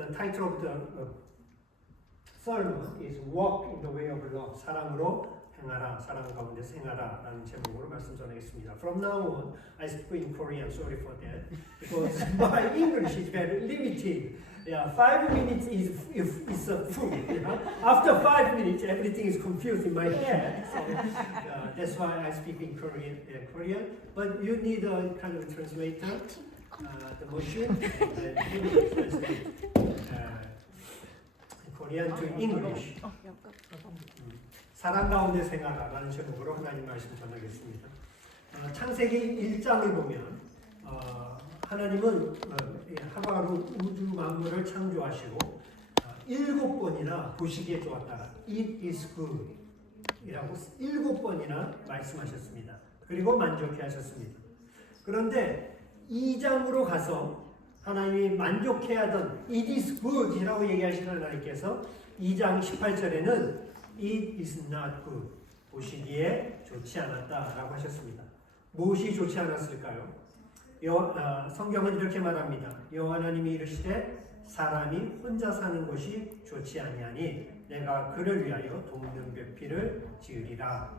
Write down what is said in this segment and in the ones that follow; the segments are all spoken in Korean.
the title of the sermon is Walk in the Way of Love. 사랑으로 행하라, 사랑 가운데 생하라 라는 제목으로 말씀 전하겠습니다. From now on, I speak in Korean. Sorry for that. Because my English is very limited. Yeah, 5 minutes is full. You know? After 5 minutes, everything is confused in my head. So that's why I speak in Korean. But you need a kind of translator, the machine, translate Korean to English. 사랑 가운데 생활하라는 제목으로 하나님 말씀 전하겠습니다. 창세기 1장을 보면 하나님은 하루하루 우주 만물을 창조하시고 7번이나 보시기에 좋았다. It is good 이라고 7번이나 말씀하셨습니다. 그리고 만족해 하셨습니다. 그런데 2장으로 가서 하나님이 만족해 하던 It is good 이라고 얘기하시는 하나님께서 2장 18절에는 It is not good. 보시기에 좋지 않았다라고 하셨습니다. 무엇이 좋지 않았을까요? 성경은 이렇게 말합니다. 여호와 하나님이 이르시되 사람이 혼자 사는 것이 좋지 아니하니 내가 그를 위하여 동등배필을 지으리라.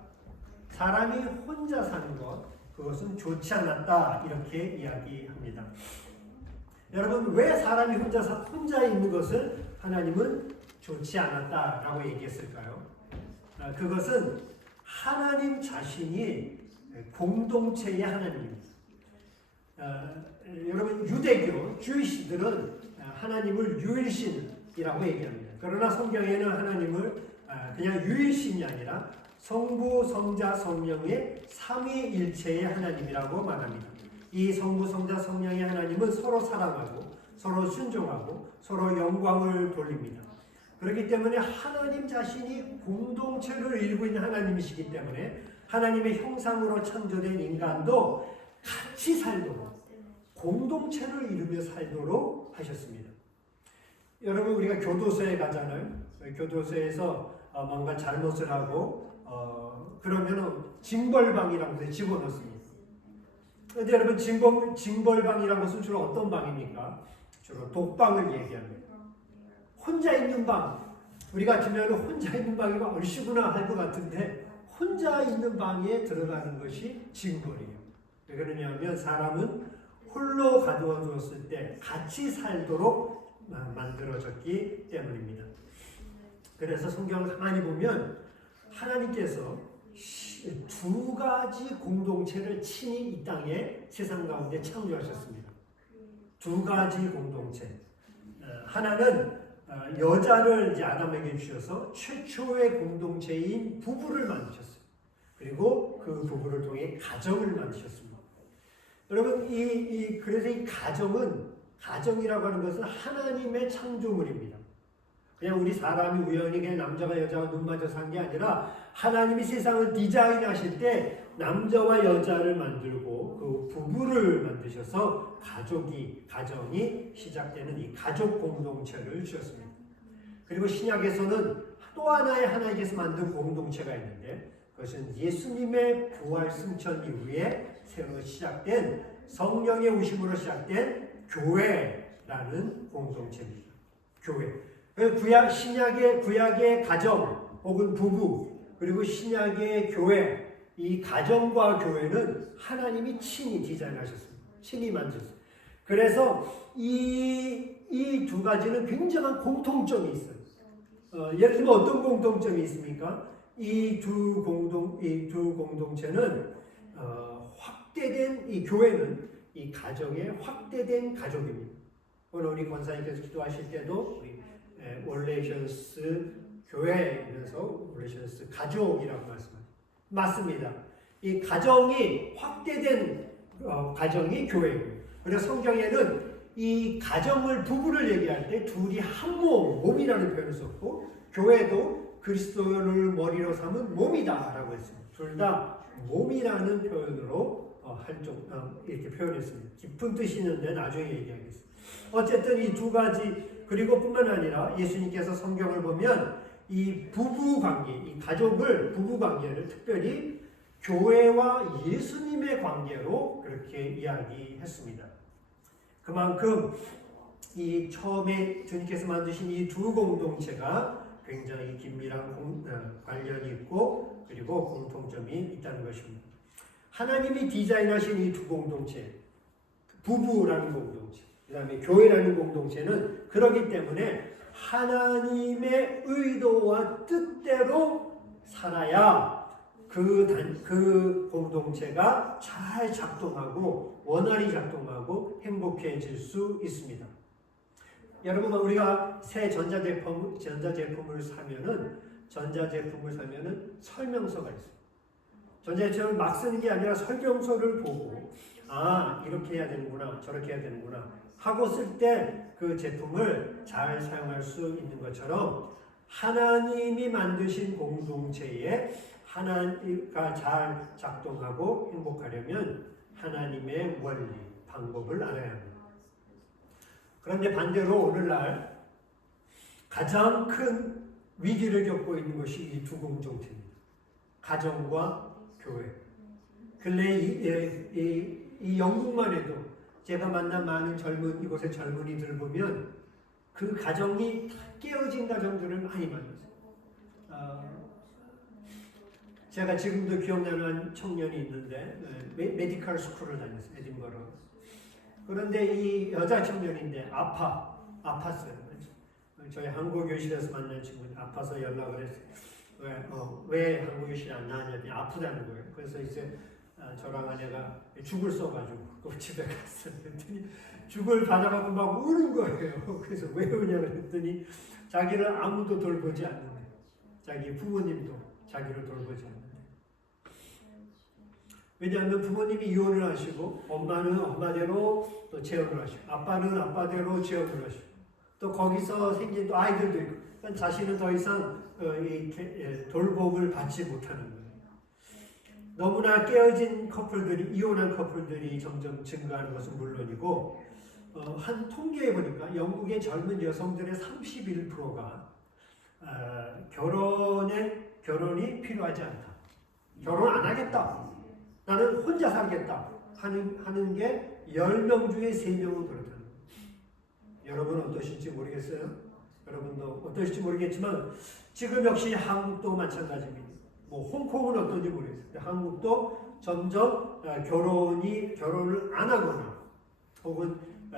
사람이 혼자 사는 것, 그것은 좋지 않았다 이렇게 이야기합니다. 여러분, 왜 사람이 혼자 있는 것을 하나님은 좋지 않았다라고 얘기했을까요? 그것은 하나님 자신이 공동체의 하나님입니다. 여러분, 유대교, 주이시들은 하나님을 유일신이라고 얘기합니다. 그러나 성경에는 하나님을 그냥 유일신이 아니라 성부, 성자, 성령의 삼위일체의 하나님이라고 말합니다. 이 성부, 성자, 성령의 하나님은 서로 사랑하고 서로 순종하고 서로 영광을 돌립니다. 그렇기 때문에 하나님 자신이 공동체를 이루고 있는 하나님이시기 때문에 하나님의 형상으로 창조된 인간도 같이 살도록 공동체를 이루며 살도록 하셨습니다. 여러분, 우리가 교도소에 가잖아요. 교도소에서 뭔가 잘못을 하고 그러면은 징벌방이라고 해서 집어넣습니다. 그런데 여러분, 징벌방이라는 것은 주로 어떤 방입니까? 주로 독방을 얘기합니다. 혼자 있는 방, 우리 같으면 혼자 있는 방이 얼씨구나 할 것 같은데 혼자 있는 방에 들어가는 것이 징벌이에요. 왜 그러냐면 사람은 홀로 가두어 두었을 때 같이 살도록 만들어졌기 때문입니다. 그래서 성경을 가만히 보면 하나님께서 2가지 공동체를 친히 이 땅에 세상 가운데 창조하셨습니다. 2가지 공동체. 하나는 여자를 이제 아담에게 주셔서 최초의 공동체인 부부를 만드셨어요. 그리고 그 부부를 통해 가정을 만드셨습니다. 여러분, 그래서 이 가정이라고 하는 것은 하나님의 창조물입니다. 그냥 우리 사람이 우연히 그냥 남자가 여자가 눈 맞아서 한 게 아니라 하나님이 세상을 디자인하실 때 남자와 여자를 만들고 그 부부를 만드셔서 가정이 시작되는 이 가족 공동체를 주셨습니다. 그리고 신약에서는 또 하나의 하나님께서 만든 공동체가 있는데 그것은 예수님의 부활 승천 이후에 새로 시작된 성령의 오심으로 시작된 교회라는 공동체입니다. 교회. 구약의 가정 혹은 부부 그리고 신약의 교회, 이 가정과 교회는 하나님이 친히 디자인하셨습니다. 친히 만드셨습니다. 그래서 이 2가지는 굉장한 공통점이 있어요. 예를 들면 어떤 공통점이 있습니까? 이 두 공동체는 확대된 이 교회는 이 가정의 확대된 가족입니다. 오늘 우리 권사님께서 기도하실 때도 우리 월레이션스 교회에서 월레이션스 가족이라고 말씀합니다. 맞습니다. 이 가정이 확대된 가정이 교회예요. 그래서 성경에는 이 가정을 부부를 얘기할 때 둘이 한 몸이라는 표현을 썼고 교회도 그리스도를 머리로 삼은 몸이다라고 했습니다. 둘 다 몸이라는 표현으로 이렇게 표현했습니다. 깊은 뜻이 있는데 나중에 얘기하겠습니다. 어쨌든 이 2가지 그리고 뿐만 아니라 예수님께서 성경을 보면 이 부부 관계, 이 가족을 부부 관계를 특별히 교회와 예수님의 관계로 그렇게 이야기했습니다. 그만큼 이 처음에 주님께서 만드신 이 두 공동체가 굉장히 긴밀한 관련이 있고 그리고 공통점이 있다는 것입니다. 하나님이 디자인하신 이 두 공동체, 부부라는 공동체, 그 다음에 교회라는 공동체는 그렇기 때문에 하나님의 의도와 뜻대로 살아야 그 공동체가 잘 작동하고 원활히 작동하고 행복해질 수 있습니다. 여러분, 우리가 새 전자제품을 사면은 설명서가 있어요. 전자제품을 막 쓰는 게 아니라 설명서를 보고 이렇게 해야 되는구나, 저렇게 해야 되는구나 하고 쓸 때 그 제품을 잘 사용할 수 있는 것처럼 하나님이 만드신 공동체에 하나님과 잘 작동하고 행복하려면 하나님의 원리, 방법을 알아야 합니다. 그런데 반대로 오늘날 가장 큰 위기를 겪고 있는 것이 이 두 공동체입니다. 가정과 교회. 근래 이 영국만 해도 제가 만난 많은 이곳의 젊은이들을 보면 그 가정이 다 깨어진 가정들을 많이 만났어요. 제가 지금도 기억나는 청년이 있는데 메디컬 스쿨을 다녔어요. 에딘버러. 그런데 이 여자 청년인데 아팠어요. 저희 한국교실에서 만난 친구는 아파서 연락을 했어요. 왜 한국교실에 안 나왔냐니 아프다는 거예요. 그래서 이제 저랑 아내가 죽을 써가지고 집에 갔어요. 그랬더니 죽을 받아가고 막 우는 거예요. 그래서 왜 우냐고 했더니 자기를 아무도 돌보지 않는데, 자기 부모님도 자기를 돌보지 않는데. 왜냐하면 부모님이 이혼을 하시고 엄마는 엄마대로 또 재혼을 하시고 아빠는 아빠대로 재혼을 하시고 또 거기서 생긴 또 아이들도 있고 그러니까 자신은 더 이상 돌봄을 받지 못하는 거예요. 너무나 깨어진 커플들이, 이혼한 커플들이 점점 증가하는 것은 물론이고 한 통계에 보니까 영국의 젊은 여성들의 31%가 결혼이 필요하지 않다. 결혼 안 하겠다. 나는 혼자 살겠다. 하는 게 10명 중에 3명은 그렇다는 거예요. 여러분은 어떠실지 모르겠어요. 여러분도 어떠실지 모르겠지만 지금 역시 한국도 마찬가지입니다. 홍콩은 어떤지 모르겠어요. 한국도 점점 결혼을 안 하거나 혹은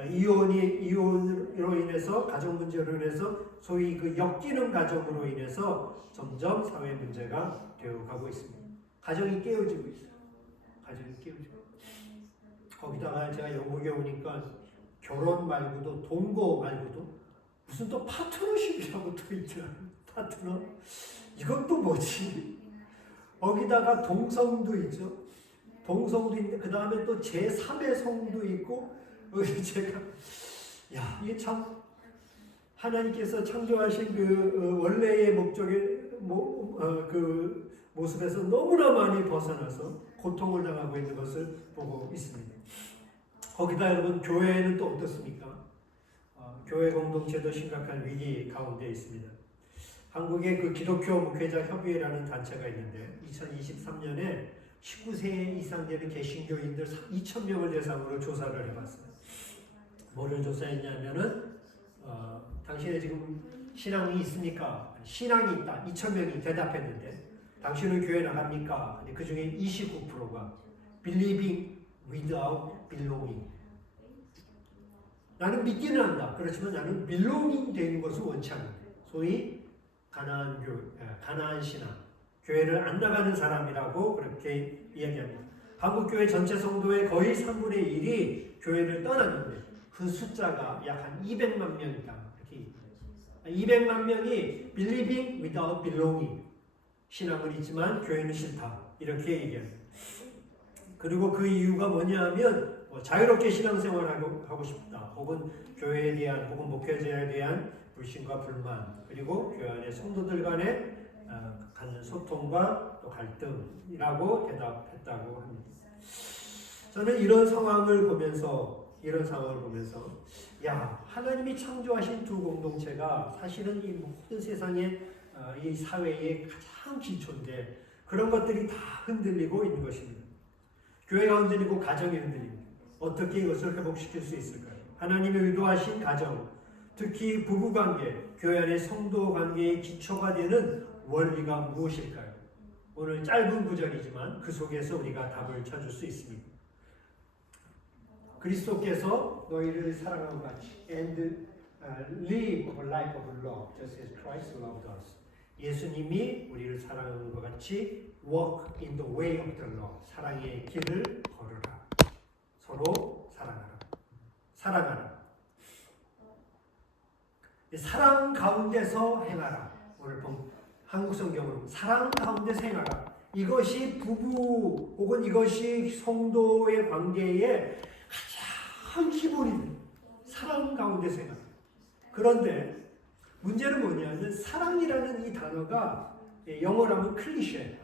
이혼으로 인해서 가정 문제로 인해서 소위 그 엮이는 가정으로 인해서 점점 사회 문제가 되어가고 있습니다. 가정이 깨어지고 있어요. 가정이 깨어지고. 거기다가 제가 영국에 오니까 결혼 말고도 동거 말고도 무슨 또 파트너십이라고 또 있더라고요. 파트너. 이건 또 뭐지? 거기다가 동성도 있죠. 동성도 있는데 그 다음에 또 제3의 성도 있고 제가 이게 참 하나님께서 창조하신 그 원래의 목적의 그 모습에서 너무나 많이 벗어나서 고통을 당하고 있는 것을 보고 있습니다. 거기다 여러분 교회는 또 어떻습니까? 교회 공동체도 심각한 위기 가운데 있습니다. 한국의 그 기독교 목회자 협의회라는 단체가 있는데 2023년에 19세 이상 되는 개신교인들 2,000명을 대상으로 조사를 해봤어요. 뭐를 조사했냐면은 당신의 지금 신앙이 있습니까? 신앙이 있다. 2,000명이 대답했는데 당신은 교회 나갑니까? 근데 그 중에 29%가 believing without belonging. 나는 믿기는 한다. 그렇지만 나는 belonging 되는 것을 원치 않는다. 소위 가나안 신앙, 교회를 안 나가는 사람이라고 그렇게 이야기합니다. 한국교회 전체 성도의 거의 3분의 1이 교회를 떠났는데 그 숫자가 약 한 200만 명이다. 이렇게 200만 명이 believing without belonging, 신앙은 있지만 교회는 싫다. 이렇게 얘기합니다. 그리고 그 이유가 뭐냐 하면 자유롭게 신앙생활을 하고 싶다. 혹은 교회에 대한 혹은 목회자에 대한 불신과 불만, 그리고 교회 안의 성도들 간의 갖는 소통과 또 갈등이라고 대답했다고 합니다. 저는 이런 상황을 보면서 하나님이 창조하신 두 공동체가 사실은 이 모든 세상의 이 사회의 가장 기초인데 그런 것들이 다 흔들리고 있는 것입니다. 교회가 흔들리고 가정이 흔들립니다. 어떻게 이것을 회복시킬 수 있을까요? 하나님의 의도하신 가정, 특히 부부관계, 교회 안의 성도 관계의 기초가 되는 원리가 무엇일까요? 오늘 짧은 구절이지만 그 속에서 우리가 답을 찾을 수 있습니다. 그리스도께서 너희를 사랑한 것 같이 and live a life of love, just as Christ loved us. 예수님이 우리를 사랑하는 것 같이 walk in the way of the love, 사랑의 길을 걸으라. 서로 사랑하라. 사랑하라. 사랑 가운데서 행하라. 오늘 본 한국 성경으로 사랑 가운데서 행하라. 이것이 부부 혹은 이것이 성도의 관계의 가장 기본입니다. 사랑 가운데서 행하라. 그런데 문제는 뭐냐면 사랑이라는 이 단어가 영어로 하면 클리셰.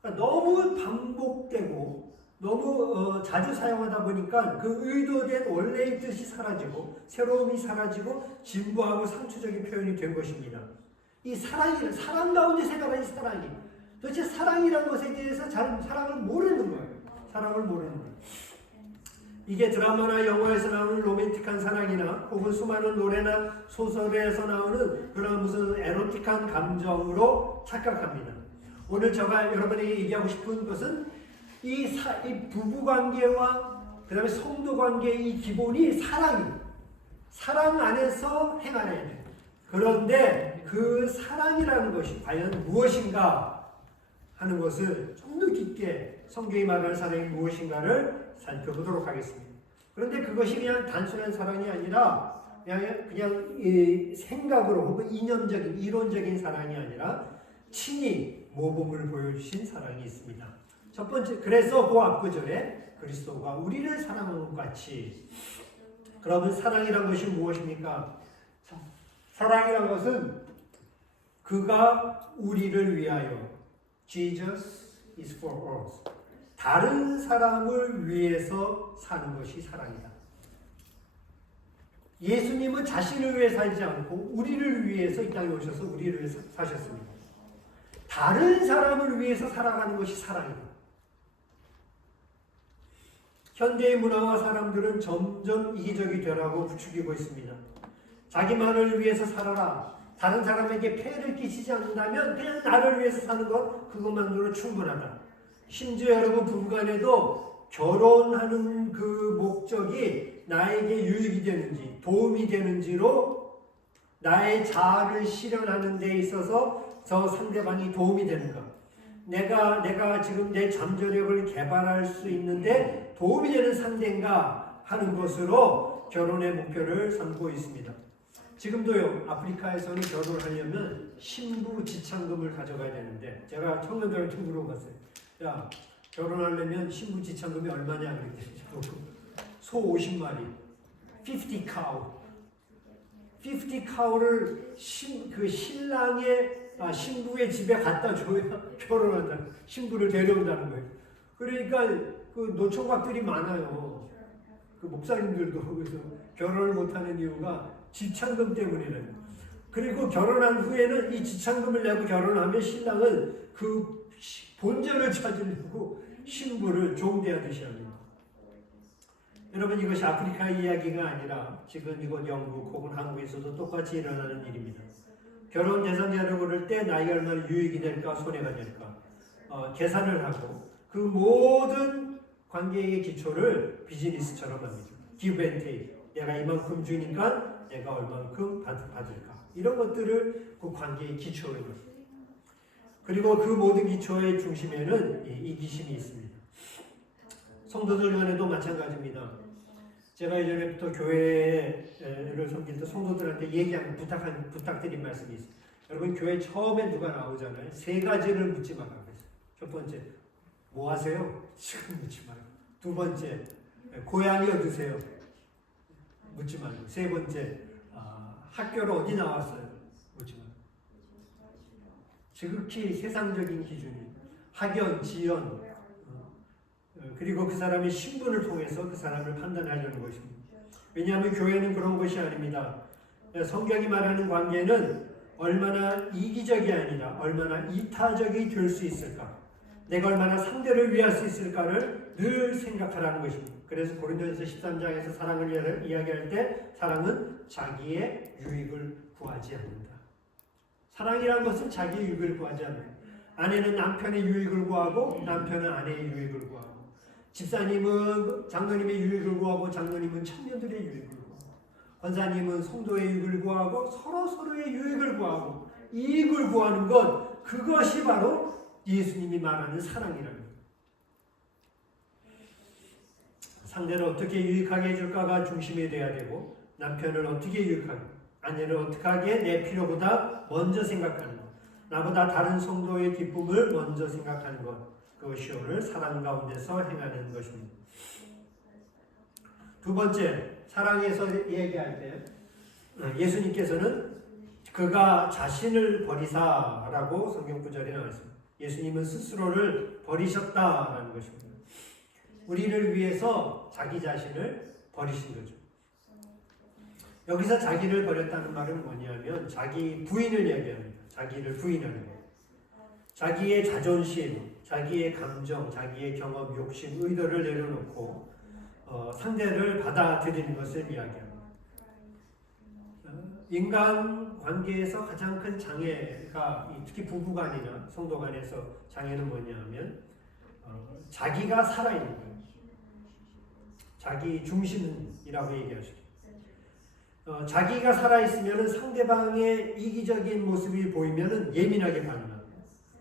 그러니까 너무 반복되고 너무 자주 사용하다 보니까 그 의도된 원래의 뜻이 사라지고 새로움이 사라지고 진부하고 상투적인 표현이 된 것입니다. 이 사랑 가운데 생각하는 사랑이 도대체 사랑이라는 것에 대해서 잘 사랑을 모르는 거예요. 사랑을 모르는 거예요. 이게 드라마나 영화에서 나오는 로맨틱한 사랑이나 혹은 수많은 노래나 소설에서 나오는 그런 무슨 에로틱한 감정으로 착각합니다. 오늘 제가 여러분에게 얘기하고 싶은 것은 이 부부관계와 그 다음에 성도관계의 이 기본이 사랑입니다. 사랑 안에서 행하여야 돼요. 그런데 그 사랑이라는 것이 과연 무엇인가 하는 것을 좀 더 깊게 성경이 말하는 사랑이 무엇인가를 살펴보도록 하겠습니다. 그런데 그것이 그냥 단순한 사랑이 아니라 그냥 생각으로 혹은 이념적인 이론적인 사랑이 아니라 친히 모범을 보여주신 사랑이 있습니다. 첫 번째, 그래서 그 앞구절에 그리스도가 우리를 사랑한 것 같이. 그러면 사랑이란 것이 무엇입니까? 사랑이란 것은 그가 우리를 위하여, Jesus is for us. 다른 사람을 위해서 사는 것이 사랑이다. 예수님은 자신을 위해 살지 않고 우리를 위해서 이 땅에 오셔서 우리를 위해 사셨습니다. 다른 사람을 위해서 살아가는 것이 사랑이다. 현대의 문화와 사람들은 점점 이기적이 되라고 부추기고 있습니다. 자기만을 위해서 살아라. 다른 사람에게 폐해를 끼치지 않는다면 그냥 나를 위해서 사는 것, 그것만으로 충분하다. 심지어 여러분 부부간에도 결혼하는 그 목적이 나에게 유익이 되는지 도움이 되는지로 나의 자아를 실현하는 데 있어서 저 상대방이 도움이 되는가, 내가 지금 내 잠재력을 개발할 수 있는데 도움이 되는 상대인가 하는 것으로 결혼의 목표를 삼고 있습니다. 지금도요, 아프리카에서는 결혼을 하려면 신부 지참금을 가져가야 되는데, 제가 청년들한테 물어봤어요. 야, 결혼하려면 신부 지참금이 얼마냐 그랬더니 소 50마리 50 카우 50 카우를 그 신랑의 신부의 집에 갖다 줘야 결혼한다. 신부를 데려온다는 거예요. 그러니까 그 노총각들이 많아요. 그 목사님들도. 그래서 결혼을 못하는 이유가 지참금 때문이래요. 그리고 결혼한 후에는 이 지참금을 내고 결혼하면 신랑은 그 본전을 찾으려고 신부를 종대하듯이 합니다. 여러분, 이것이 아프리카의 이야기가 아니라 지금 이곳 영국 혹은 한국에서도 똑같이 일어나는 일입니다. 결혼 대상자를 고를 때 나이가 얼마나 유익이 될까 손해가 될까 계산을 하고 그 모든 관계의 기초를 비즈니스처럼 합니다. give and take. 내가 이만큼 주니까 내가 얼만큼 받을까. 이런 것들을 그 관계의 기초로 합니다. 그리고 그 모든 기초의 중심에는 이기심이 있습니다. 성도들 간에도 마찬가지입니다. 제가 예전에부터 교회를 섬길 때 성도들한테 얘기하는 부탁드린 말씀이 있어요. 여러분, 교회 처음에 누가 나오잖아요. 세 가지를 묻지 말라고 했어요. 첫 번째, 뭐 하세요? 지금 묻지 말고. 두 번째, 고향이 어디세요? 묻지 말고. 세 번째, 학교를 어디 나왔어요? 묻지 말고. 지극히 세상적인 기준이 학연, 지연, 그리고 그 사람의 신분을 통해서 그 사람을 판단하려는 것입니다. 왜냐하면 교회는 그런 것이 아닙니다. 성경이 말하는 관계는 얼마나 이기적이 아니라 얼마나 이타적이 될 수 있을까. 내가 얼마나 상대를 위할 수 있을까를 늘 생각하라는 것입니다. 그래서 고린도전서 13장에서 사랑을 이야기할 때 사랑은 자기의 유익을 구하지 않는다. 사랑이라는 것은 자기의 유익을 구하지 않는다. 아내는 남편의 유익을 구하고 남편은 아내의 유익을 구하고, 집사님은 장로님의 유익을 구하고 장로님은 청년들의 유익을 구하고, 권사님은 성도의 유익을 구하고 서로의 유익을 구하고, 이익을 구하는 것, 그것이 바로 예수님이 말하는 사랑이라는 거예요. 상대를 어떻게 유익하게 해줄까가 중심이 돼야 되고, 남편을 어떻게 유익하게, 아내를 어떻게 하게 내 필요보다 먼저 생각하는 것, 나보다 다른 성도의 기쁨을 먼저 생각하는 것, 그것이 오늘 사랑 가운데서 행하는 것입니다. 두 번째, 사랑에서 얘기할 때 예수님께서는 그가 자신을 버리사라고 성경 구절에 나와 있습니다. 예수님은 스스로를 버리셨다라는 것입니다. 우리를 위해서 자기 자신을 버리신 거죠. 여기서 자기를 버렸다는 말은 뭐냐면 자기 부인을 얘기합니다. 자기를 부인하는 것. 자기의 자존심, 자기의 감정, 자기의 경험, 욕심, 의도를 내려놓고 상대를 받아들이는 것을 이야기합니다. 인간 관계에서 가장 큰 장애가 특히 부부간이나 성도간에서 장애는 뭐냐면 자기가 살아있는 거예요. 자기 중심이라고 얘기하시죠. 자기가 살아있으면 상대방의 이기적인 모습이 보이면 예민하게 반응하고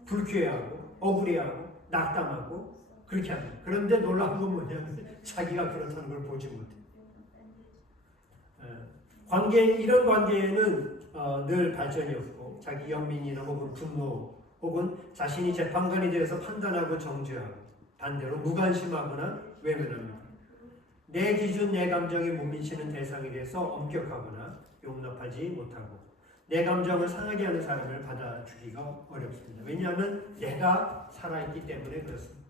불쾌해하고 억울해하고 낙담하고 그렇게 합니다. 그런데 놀라운 건 뭐냐면 자기가 그렇다는 걸 보지 못해요. 이런 관계에는 늘 발전이 없고 자기 연민이나 혹은 분노 혹은 자신이 재판관이 되어서 판단하고 정죄하고 반대로 무관심하거나 외면합니다. 내 기준, 내 감정에 못 미치는 대상에 대해서 엄격하거나 용납하지 못하고 내 감정을 상하게 하는 사람을 받아주기가 어렵습니다. 왜냐하면 내가 살아있기 때문에 그렇습니다.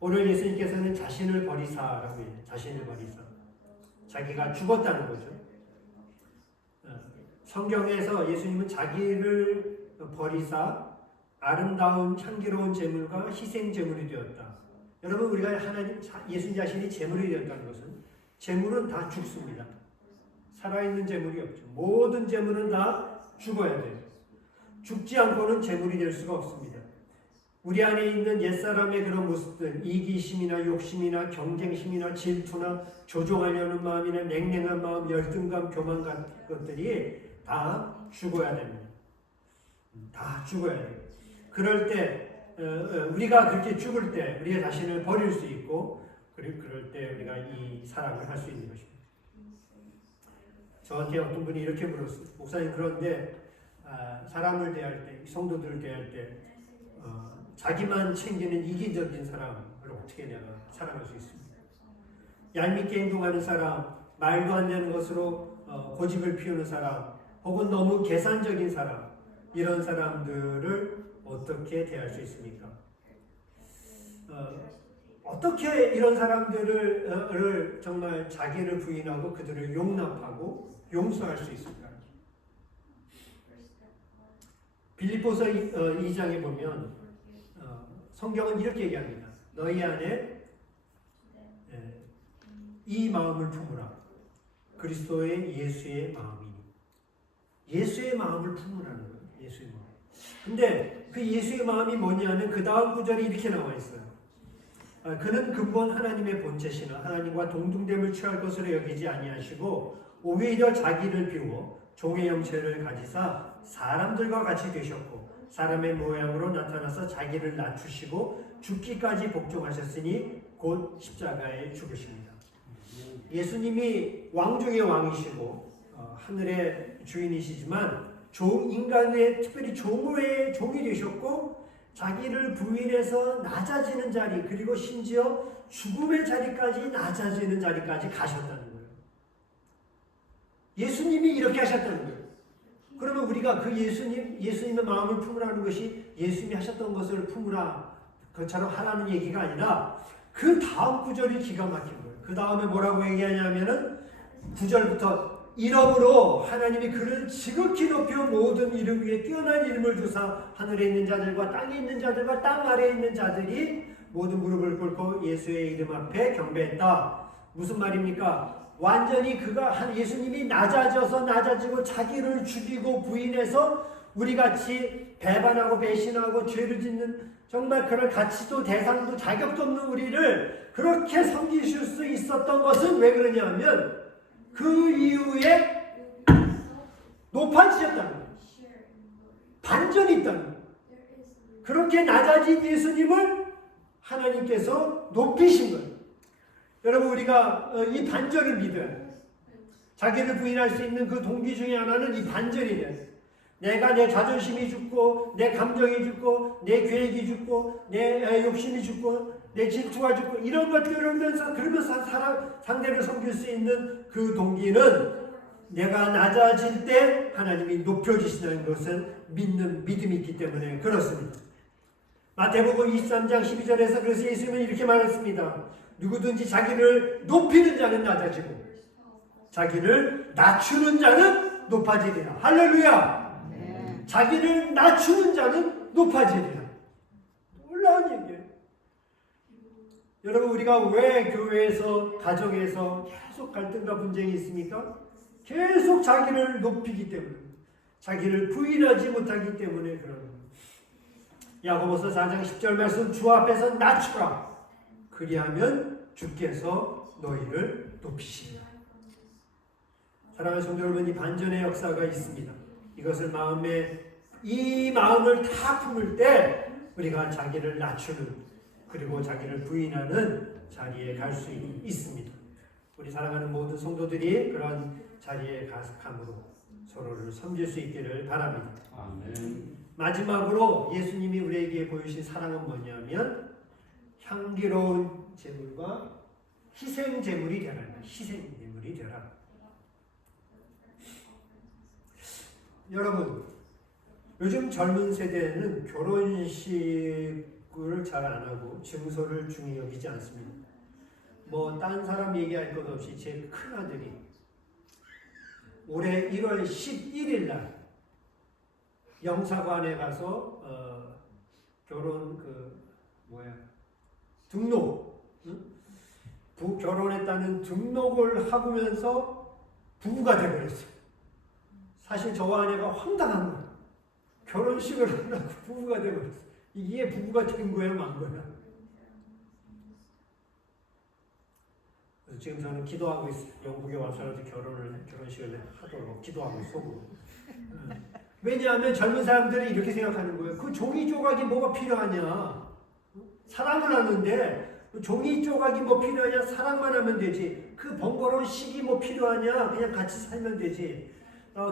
오늘 예수님께서는 자신을 버리사라고 해요. 자신을 버리사. 자기가 죽었다는 거죠. 성경에서 예수님은 자기를 버리사 아름다운 향기로운 제물과 희생 제물이 되었다. 여러분, 우리가 예수님 자신이 제물이 되었다는 것은 제물은 다 죽습니다. 살아있는 제물이 없죠. 모든 제물은 다 죽어야 돼요. 죽지 않고는 제물이 될 수가 없습니다. 우리 안에 있는 옛사람의 그런 모습들, 이기심이나 욕심이나 경쟁심이나 질투나 조종하려는 마음이나 냉랭한 마음, 열등감, 교만 같은 것들이 다 죽어야 됩니다. 다 죽어야 돼요. 그럴 때 우리가 그렇게 죽을 때 우리가 자신을 버릴 수 있고 그럴 때 우리가 이 사랑을 할 수 있는 것입니다. 저한테 어떤 분이 이렇게 물었어요. 목사님, 그런데 사람을 대할 때, 성도들을 대할 때 자기만 챙기는 이기적인 사람을 어떻게 내가 사랑할 수 있습니까? 얄밉게 행동하는 사람, 말도 안 되는 것으로 고집을 피우는 사람, 혹은 너무 계산적인 사람, 이런 사람들을 어떻게 대할 수 있습니까? 어떻게 이런 사람들을 정말 자기를 부인하고 그들을 용납하고 용서할 수 있을까요? 빌립보서 2장에 보면 성경은 이렇게 얘기합니다. 너희 안에 이 마음을 품으라. 그리스도의 예수의 마음이니. 예수의 마음을 품으라는 거예요. 예수의 마음. 근데 그 예수의 마음이 뭐냐면 그 다음 구절이 이렇게 나와 있어요. 그는 근본 하나님의 본체시나 하나님과 동등됨을 취할 것으로 여기지 아니하시고 오히려 자기를 비워 종의 형체를 가지사 사람들과 같이 되셨고 사람의 모양으로 나타나서 자기를 낮추시고 죽기까지 복종하셨으니 곧 십자가에 죽으십니다. 예수님이 왕 중의 왕이시고 하늘의 주인이시지만 인간의 특별히 종이 되셨고 자기를 부인해서 낮아지는 자리, 그리고 심지어 죽음의 자리까지, 낮아지는 자리까지 가셨다는 거예요. 예수님이 이렇게 하셨다는 거예요. 그러면 우리가 그 예수님의 마음을 품으라는 것이 예수님이 하셨던 것을 품으라, 그처럼 하라는 얘기가 아니라 그 다음 구절이 기가 막힌 거예요. 그 다음에 뭐라고 얘기하냐면은 9절부터 이름으로 하나님이 그를 지극히 높여 모든 이름 위에 뛰어난 이름을 주사 하늘에 있는 자들과 땅에 있는 자들과 땅 아래에 있는 자들이 모든 무릎을 꿇고 예수의 이름 앞에 경배했다. 무슨 말입니까? 완전히 예수님이 낮아지고 자기를 죽이고 부인해서 우리같이 배반하고 배신하고 죄를 짓는 정말 그런 가치도 대상도 자격도 없는 우리를 그렇게 섬기실 수 있었던 것은 왜 그러냐면 그 이후에 높아지셨다는 거예요. 반전이 있다는 거예요. 그렇게 낮아진 예수님을 하나님께서 높이신 거예요. 여러분 우리가 이 반전을 믿어야 돼요. 자기를 부인할 수 있는 그 동기 중에 하나는 이 반전이래요. 내가 내 자존심이 죽고 내 감정이 죽고 내 계획이 죽고 내 욕심이 죽고 내 질투가 죽고 이런 것들을 그러면서 상대를 섬길 수 있는 그 동기는 내가 낮아질 때 하나님이 높여주시는 것을 믿는 믿음이 있기 때문에 그렇습니다. 마태복음 23장 12절에서 그래서 예수님은 이렇게 말했습니다. 누구든지 자기를 높이는 자는 낮아지고 자기를 낮추는 자는 높아지리라. 할렐루야. 자기를 낮추는 자는 높아지리라. 놀라운 얘기예요. 여러분 우리가 왜 교회에서 가정에서 계속 갈등과 분쟁이 있습니까? 계속 자기를 높이기 때문에 자기를 부인하지 못하기 때문에 그런 거예요. 야고보서 4장 10절 말씀 주 앞에서 낮추라. 그리하면 주께서 너희를 높이시리라. 사랑하는 성도 여러분 이 반전의 역사가 있습니다. 이것을 이 마음을 다 품을 때 우리가 자기를 낮추는 그리고 자기를 부인하는 자리에 갈 수 있습니다. 우리 사랑하는 모든 성도들이 그런 자리에 감으로 서로를 섬길 수 있기를 바랍니다. 아멘. 마지막으로 예수님이 우리에게 보여주신 사랑은 뭐냐면 향기로운 제물과 희생 제물이 되라. 희생 제물이 되라. 여러분 요즘 젊은 세대는 결혼식을 잘 안 하고 증서를 중히 여기지 않습니다. 딴 사람 얘기할 것 없이 제 큰아들이 올해 1월 11일 날 영사관에 가서 결혼 등록 결혼했다는 등록을 하면서 부부가 되어버렸어요. 사실 저와 아내가 황당한 거예요. 결혼식을 한다고 부부가 되어버렸어요. 이게 부부가 된 거야, 만 거야? 그래서 지금 저는 기도하고 있어요. 영국에 와서라도 결혼식을 하도록 기도하고 속으로. 왜냐하면 젊은 사람들이 이렇게 생각하는 거예요. 그 종이 조각이 뭐가 필요하냐? 사랑을 하는데 종이 조각이 뭐 필요하냐? 사랑만 하면 되지. 그 번거로운 식이 뭐 필요하냐? 그냥 같이 살면 되지.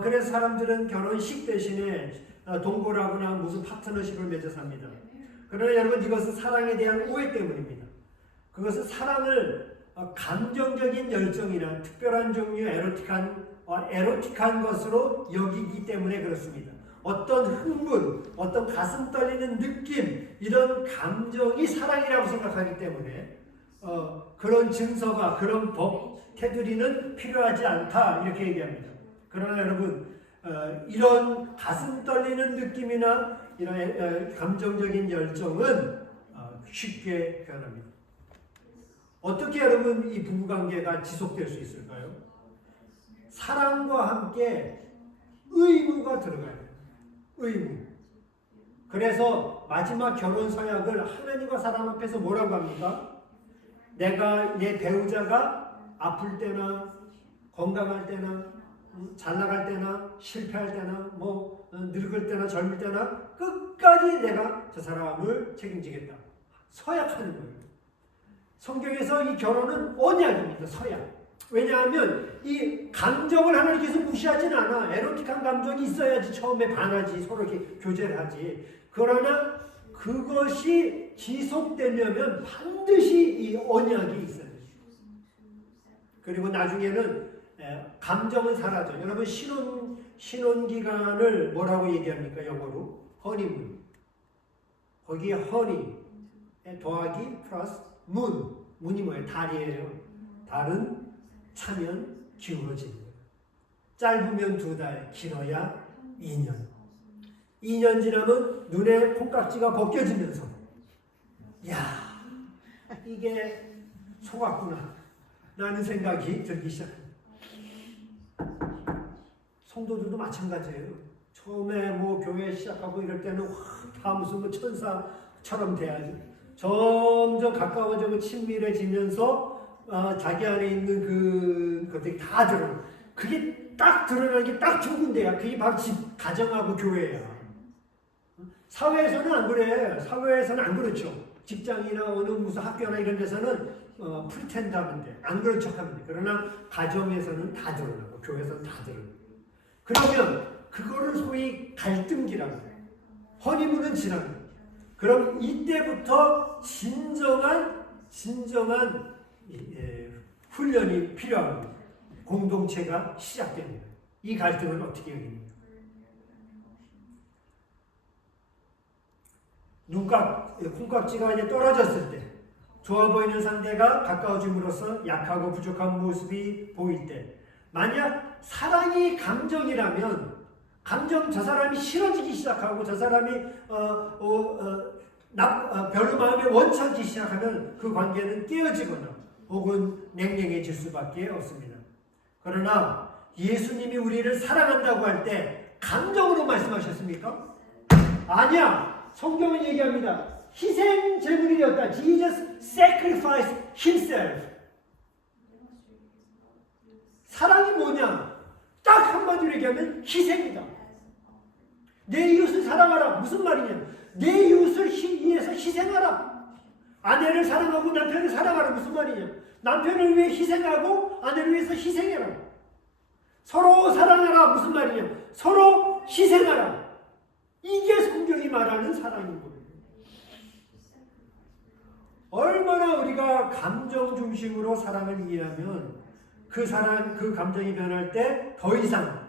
그래서 사람들은 결혼식 대신에 동거를 하거나 무슨 파트너십을 맺어 삽니다. 그러나 여러분 이것은 사랑에 대한 오해 때문입니다. 그것은 사랑을 감정적인 열정이나 특별한 종류의 에로틱한 것으로 여기기 때문에 그렇습니다. 어떤 흥분, 어떤 가슴 떨리는 느낌 이런 감정이 사랑이라고 생각하기 때문에 그런 증서가 그런 법 테두리는 필요하지 않다 이렇게 얘기합니다. 그러나 여러분 이런 가슴 떨리는 느낌이나 이런 감정적인 열정은 쉽게 변합니다. 어떻게 여러분 이 부부관계가 지속될 수 있을까요? 사랑과 함께 의무가 들어가야 돼요. 의무. 그래서 마지막 결혼 서약을 하나님과 사람 앞에서 뭐라고 합니까? 내 배우자가 아플 때나 건강할 때나 잘 나갈 때나 실패할 때나 늙을 때나 젊을 때나 끝까지 내가 저 사람을 책임지겠다. 서약하는 거예요. 성경에서 이 결혼은 언약입니다. 서약. 왜냐하면 이 감정을 하나님께서 무시하지는 않아. 에로틱한 감정이 있어야지 처음에 반하지. 서로 이렇게 교제를 하지. 그러나 그것이 지속되려면 반드시 이 언약이 있어야 돼요. 그리고 나중에는 감정은 사라져. 여러분 신혼 기간을 뭐라고 얘기합니까? 영어로 허니문. 거기에 허니 더하기 플러스 문이 뭐예요? 달이에요. 달은 차면 기울어지는 거예요. 짧으면 2달, 길어야 2년. 2년 지나면 눈에 콩깍지가 벗겨지면서 야, 이게 속았구나 라는 생각이 들기 시작합니다. 성도들도 마찬가지예요. 처음에 뭐 교회 시작하고 이럴 때는 다 무슨 뭐 천사처럼 돼야지. 점점 가까워지고 친밀해지면서 자기 안에 있는 것들이 다 드러나. 그게 딱 드러나는 게 딱 두 군데야. 그게 바로 집, 가정하고 교회야. 사회에서는 안 그래. 사회에서는 안 그렇죠. 직장이나 어느 무슨 학교나 이런 데서는 프리텐드 하면 돼. 안 그런 척 하면 돼. 그러나 가정에서는 다 드러나고 교회에서는 다 드러나고. 그러면 그거를 소위 갈등기라고 해요. 허니문은 지나는 거예요. 그럼 이때부터 진정한 훈련이 필요한 거예요. 공동체가 시작됩니다. 이 갈등을 어떻게 여깁니까? 콩깍지가 이제 떨어졌을 때, 좋아 보이는 상대가 가까워짐으로써 약하고 부족한 모습이 보일 때, 만약 사랑이 감정이라면, 저 사람이 싫어지기 시작하고 저 사람이 별로 마음에 원찮기 시작하면 그 관계는 깨어지거나 혹은 냉랭해질 수밖에 없습니다. 그러나 예수님이 우리를 사랑한다고 할 때 감정으로 말씀하셨습니까? 아니야. 성경은 얘기합니다. 희생 제물이 되었다. Jesus sacrificed himself. 사랑이 뭐냐? 딱 한마디로 얘기하면 희생이다. 내 이웃을 사랑하라. 무슨 말이냐? 내 이웃을 위해서 희생하라. 아내를 사랑하고 남편을 사랑하라. 무슨 말이냐? 남편을 위해 희생하고 아내를 위해서 희생해라. 서로 사랑하라. 무슨 말이냐? 서로 희생하라. 이게 성경이 말하는 사랑인 거예요. 얼마나 우리가 감정 중심으로 사랑을 이해하면 그 감정이 변할 때 더 이상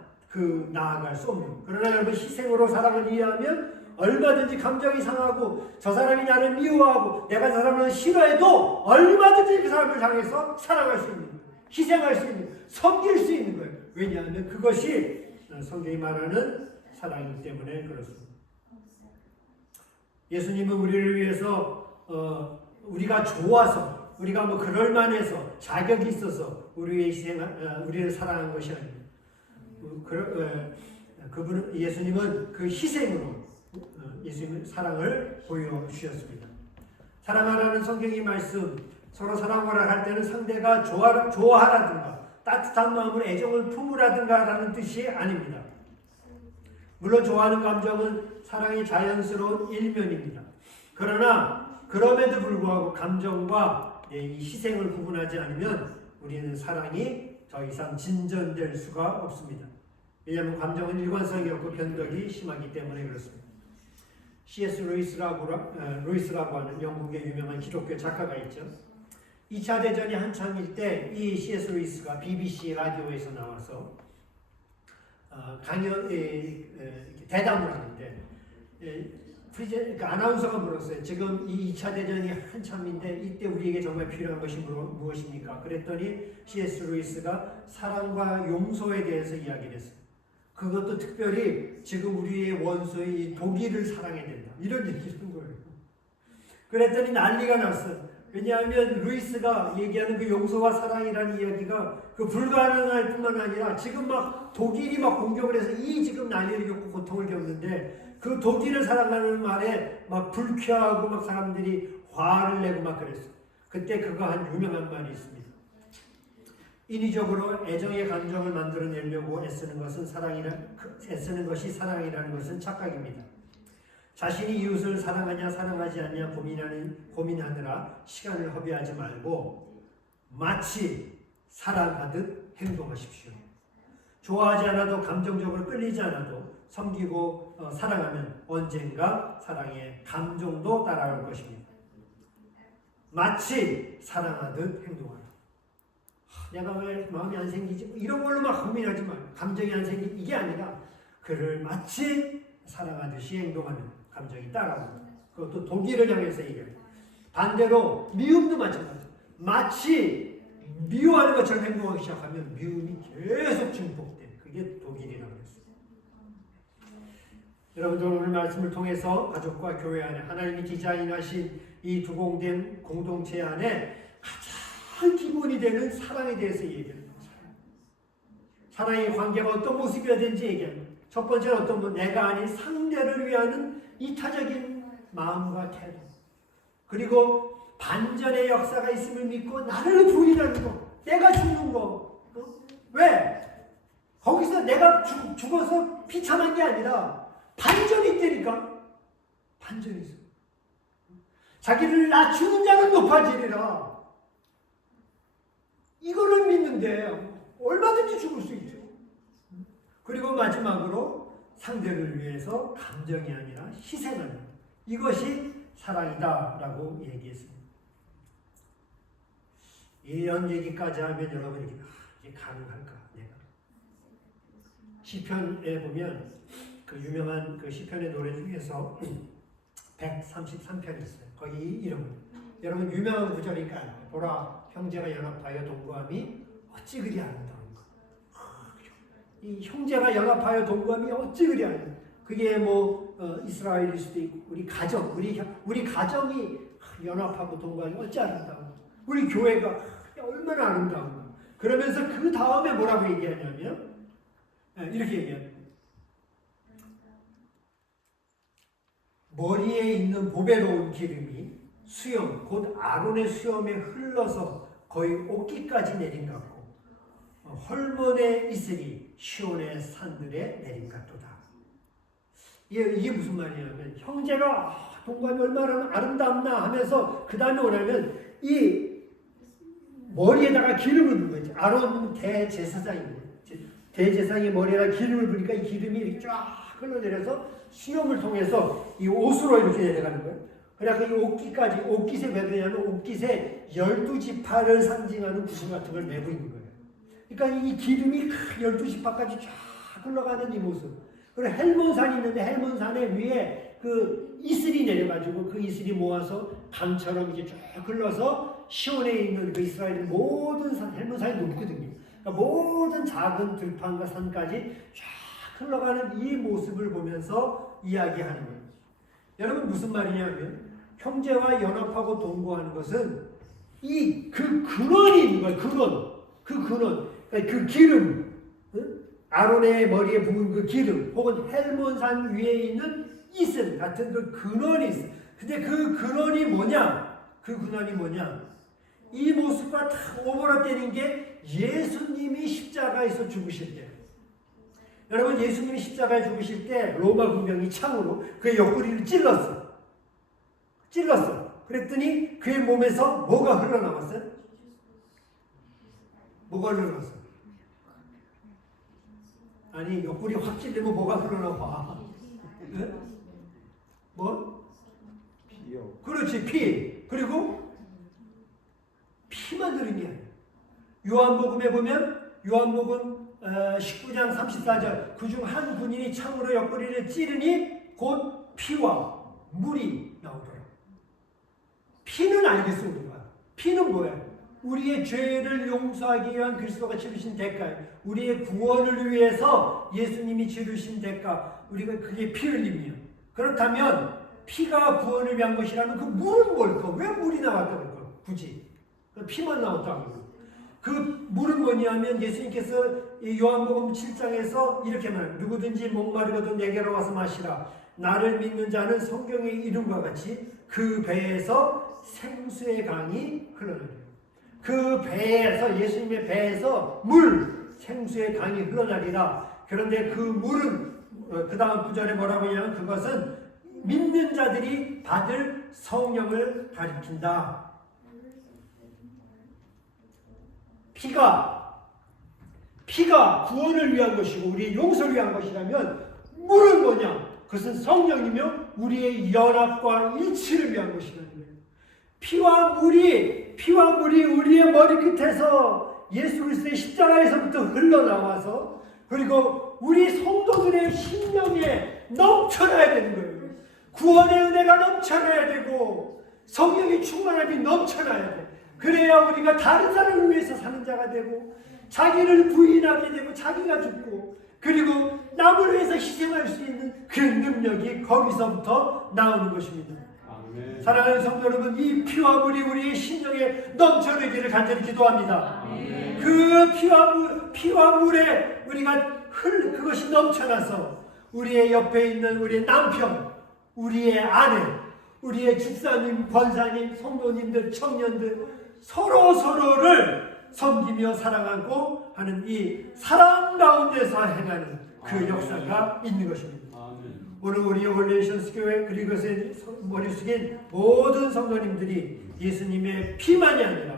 나아갈 수 없는. 그러나 여러분 희생으로 사랑을 이해하면 얼마든지 감정이 상하고 저 사람이 나를 미워하고 내가 저 사람을 싫어해도 얼마든지 그 사람을 향해서 사랑할 수 있는, 희생할 수 있는, 섬길 수 있는 거예요. 왜냐하면 그것이 성경이 말하는 사랑이기 때문에 그렇습니다. 예수님은 우리를 위해서 우리가 좋아서 우리가 뭐 그럴만해서 자격이 있어서 우리를 사랑한 것이 아닙니다. 예수님은 그 희생으로 예수님의 사랑을 보여주셨습니다. 사랑하라는 성경의 말씀, 서로 사랑하라 할 때는 상대가 좋아하라든가 따뜻한 마음으로 애정을 품으라든가 라는 뜻이 아닙니다. 물론 좋아하는 감정은 사랑의 자연스러운 일면입니다. 그러나 그럼에도 불구하고 감정과 이 희생을 구분하지 않으면 우리는 사랑이 더 이상 진전될 수가 없습니다. 왜냐하면 감정은 일관성이 없고 변덕이 심하기 때문에 그렇습니다. C.S. 루이스라고 하는 영국의 유명한 기독교 작가가 있죠. 2차 대전이 한창일 때 이 C.S. 루이스가 BBC 라디오에서 나와서 대담을 하는데 아나운서가 물었어요. 지금 이 2차 대전이 한참인데 이때 우리에게 정말 필요한 것이 무엇입니까? 그랬더니 C.S. 루이스가 사랑과 용서에 대해서 이야기를 했어요. 그것도 특별히 지금 우리의 원수의 독일을 사랑해야 된다. 이런 얘기를 한 거예요. 그랬더니 난리가 났어요. 왜냐하면 루이스가 얘기하는 그 용서와 사랑이라는 이야기가 그 불가능할 뿐만 아니라 지금 막 독일이 막 공격을 해서 지금 난리를 겪고 고통을 겪는데 그 독일을 사랑하는 말에 막 불쾌하고 막 사람들이 화를 내고 막 그랬어요. 그때 그거 한 유명한 말이 있습니다. 인위적으로 애정의 감정을 만들어내려고 애쓰는 것이 사랑이라는 것은 착각입니다. 자신이 이웃을 사랑하냐 사랑하지 않냐 고민하느라 시간을 허비하지 말고 마치 사랑하듯 행동하십시오. 좋아하지 않아도 감정적으로 끌리지 않아도 섬기고 사랑하면 언젠가 사랑의 감정도 따라올 것입니다. 마치 사랑하듯 행동하라. 내가 왜 마음이 안 생기지? 이런 걸로 막 고민하지 마. 감정이 안 생기지? 이게 아니라 그를 마치 사랑하듯이 행동하는 감정이 따라옵니다. 그것도 독일을 향해서 얘기해요. 반대로 미움도 마찬가지죠. 마치 미워하는 것처럼 행동하기 시작하면 미움이 계속 증폭돼. 그게 독일이라고 했어요. 여러분들 오늘 말씀을 통해서 가족과 교회 안에 하나님이 디자인하신 이 두공된 공동체 안에 가장 기본이 되는 사랑에 대해서 얘기합니다. 사랑의 관계가 어떤 모습이어야 되는지 얘기합니다. 첫 번째는 어떤 분, 내가 아닌 상대를 위하는 이타적인 마음과 태도. 그리고 반전의 역사가 있음을 믿고 나를 부인하는 거. 내가 죽는 거. 왜? 거기서 내가 죽어서 비참한 게 아니라 반전이 있다니까. 반전이 있어. 자기를 낮추는 자는 높아지리라. 이거를 믿는데 얼마든지 죽을 수 있죠. 그리고 마지막으로 상대를 위해서 감정이 아니라 희생하는 이것이 사랑이다라고 얘기했습니다. 이런 얘기까지 하면 여러분이 이게 가능할까? 내가 시편에 보면 그 유명한 그 시편의 노래 중에서 133편이 있어요. 거기 이름 여러분 유명한 구절이니까 보라 형제가 연합하여 동거함이 어찌 그리 아름다운가. 이 형제가 연합하여 동거함이 어찌 그리 아름다운가. 그게 뭐 이스라엘일 수도 있고 우리 가정 우리 가정이 연합하고 동거함이 어찌 아름다운가. 우리 교회가 얼마나 아름다운가. 그러면서 그 다음에 뭐라고 얘기하냐면 이렇게 얘기합니다. 머리에 있는 보배로운 기름이 수염 곧 아론의 수염에 흘러서 거의 옷깃까지 내린 것 같고 헐몬의 이슬이 시온의 산들에 내린 같도다. 이게 무슨 말이냐면 형제가 동거함이 얼마나 아름답나 하면서 그 다음에 뭐냐면 이 머리에다가 기름을 부은 거지. 아론 대제사장이에요. 대제사장의 머리에다 기름을 부으니까 이 기름이 이렇게 쫙 흘러내려서 수염을 통해서 이 옷으로 이렇게 내려가는 거예요. 그래서 이 옷깃까지, 옷깃에 왜 그러냐면 옷깃에 12지파를 상징하는 구슬 같은 걸 메고 있는 거예요. 그러니까 이 기름이 12지파까지 쫙 흘러가는 이 모습. 그리고 헬몬산이 있는데 헬몬산에 위에 그 이슬이 내려가지고 그 이슬이 모아서 강처럼 이제 쭉 흘러서 시온에 있는 그 이스라엘의 모든 산, 헬몬산이 높거든요. 그러니까 모든 작은 들판과 산까지 쫙 흘러가는 이 모습을 보면서 이야기하는 거예요. 여러분 무슨 말이냐면 형제와 연합하고 동거하는 것은 이 그 근원이 있는 거예요. 그 근원, 그러니까 그 기름, 아론의 머리에 부은 그 기름, 혹은 헬몬산 위에 있는 이슬 같은 그 근원이 있어. 근데 그 근원이 뭐냐? 이 모습과 다 오버랩되는 게 예수님이 십자가에서 죽으실 때. 여러분 예수님이 십자가에 죽으실 때 로마 군병이 창으로 그의 옆구리를 찔렀어. 그랬더니 그의 몸에서 뭐가 흘러나왔어요? 뭐가 흘러나왔어? 아니 옆구리 확 찔리면 뭐가 흘러나와? 네? 뭐? 피요. 그렇지 피. 그리고 피만 흐른 게 아니야. 요한복음에 보면 요한복음 19장 34절 그중 한 군인이 창으로 옆구리를 찌르니 곧 피와 물이 나오더라. 피는 알겠어 우리가. 피는 뭐야? 우리의 죄를 용서하기 위한 그리스도가 치르신 대가예요. 우리의 구원을 위해서 예수님이 치르신 대가. 우리가 그게 피 흘림이에요. 그렇다면 피가 구원을 위한 것이라면 그 물은 뭘까? 왜 물이 나왔다고 할까? 굳이 그 피만 나왔다고. 그 물은 뭐냐면 예수님께서 요한복음 7장에서 이렇게 말해요. 누구든지 목마르거든 내게로 와서 마시라. 나를 믿는 자는 성경의 이름과 같이 그 배에서 생수의 강이 흘러나요. 그 배에서 예수님의 배에서 생수의 강이 흘러나리라. 그런데 그 물은 그 다음 구절에 뭐라고 하냐면 그것은 믿는 자들이 받을 성령을 가리킨다. 피가 구원을 위한 것이고 우리의 용서를 위한 것이라면 물은 뭐냐? 그것은 성령이며 우리의 연합과 일치를 위한 것이라는 거예요. 피와 물이 우리의 머리끝에서 예수 그리스도의 십자가에서부터 흘러나와서 그리고 우리 성도들의 심령에 넘쳐나야 되는 거예요. 구원의 은혜가 넘쳐나야 되고 성령의 충만함이 넘쳐나야 돼. 그래야 우리가 다른 사람을 위해서 사는 자가 되고 자기를 부인하게 되고 자기가 죽고 그리고 남을 위해서 희생할 수 있는 그 능력이 거기서부터 나오는 것입니다. 아멘. 사랑하는 성도 여러분, 이 피와 물이 우리의 심령에 넘쳐나기를 간절히 기도합니다. 아멘. 그 피와 물에 우리가 그것이 넘쳐나서 우리의 옆에 있는 우리의 남편, 우리의 아내, 우리의 집사님, 권사님, 성도님들, 청년들 서로를 섬기며 사랑하고 하는 이 사랑 가운데서 행하는 그 역사가 있는 것입니다. 아멘. 오늘 우리 홀레이션스 교회 그리고 그것에 머리 숙인 모든 성도님들이 예수님의 피만이 아니라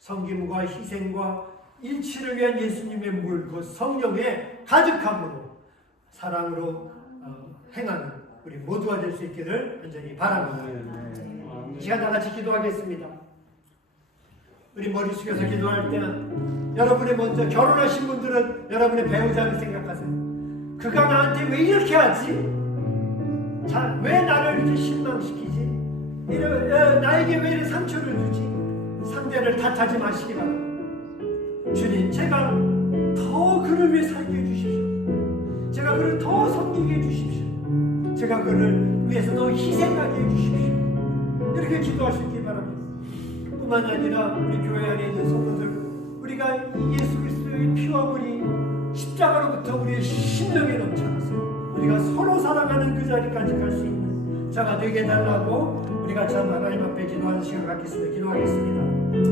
섬김과 희생과 일치를 위한 예수님의 물, 그 성령의 가득함으로 사랑으로 행하는 우리 모두가 될 수 있기를 간절히 바랍니다. 이 시간 다 같이 기도하겠습니다. 우리 머리 숙여서 기도할 때는 여러분의 먼저 결혼하신 분들은 여러분의 배우자를 생각하세요. 그가 나한테 왜 이렇게 하지? 왜 나를 이렇게 실망시키지? 나에게 왜 이렇게 상처를 주지? 상대를 탓하지 마시기 바랍니다. 주님, 제가 더 그를 위해 살게 해주십시오. 제가 그를 더 섬기게 해주십시오. 제가 그를 위해서 더 희생하게 해주십시오. 이렇게 기도할 수 있기 바랍니다. 뿐만 아니라 우리 교회 안에 있는 성도들, 우리가 예수 그리스도의 피와 물이 십자가로부터 우리의 심령에 넘쳐나서 우리가 서로 사랑하는 그 자리까지 갈 수 있는 자가 되게 해달라고 우리가 참 하나님 앞에 기도하는 시간을 갖겠습니다. 기도하겠습니다.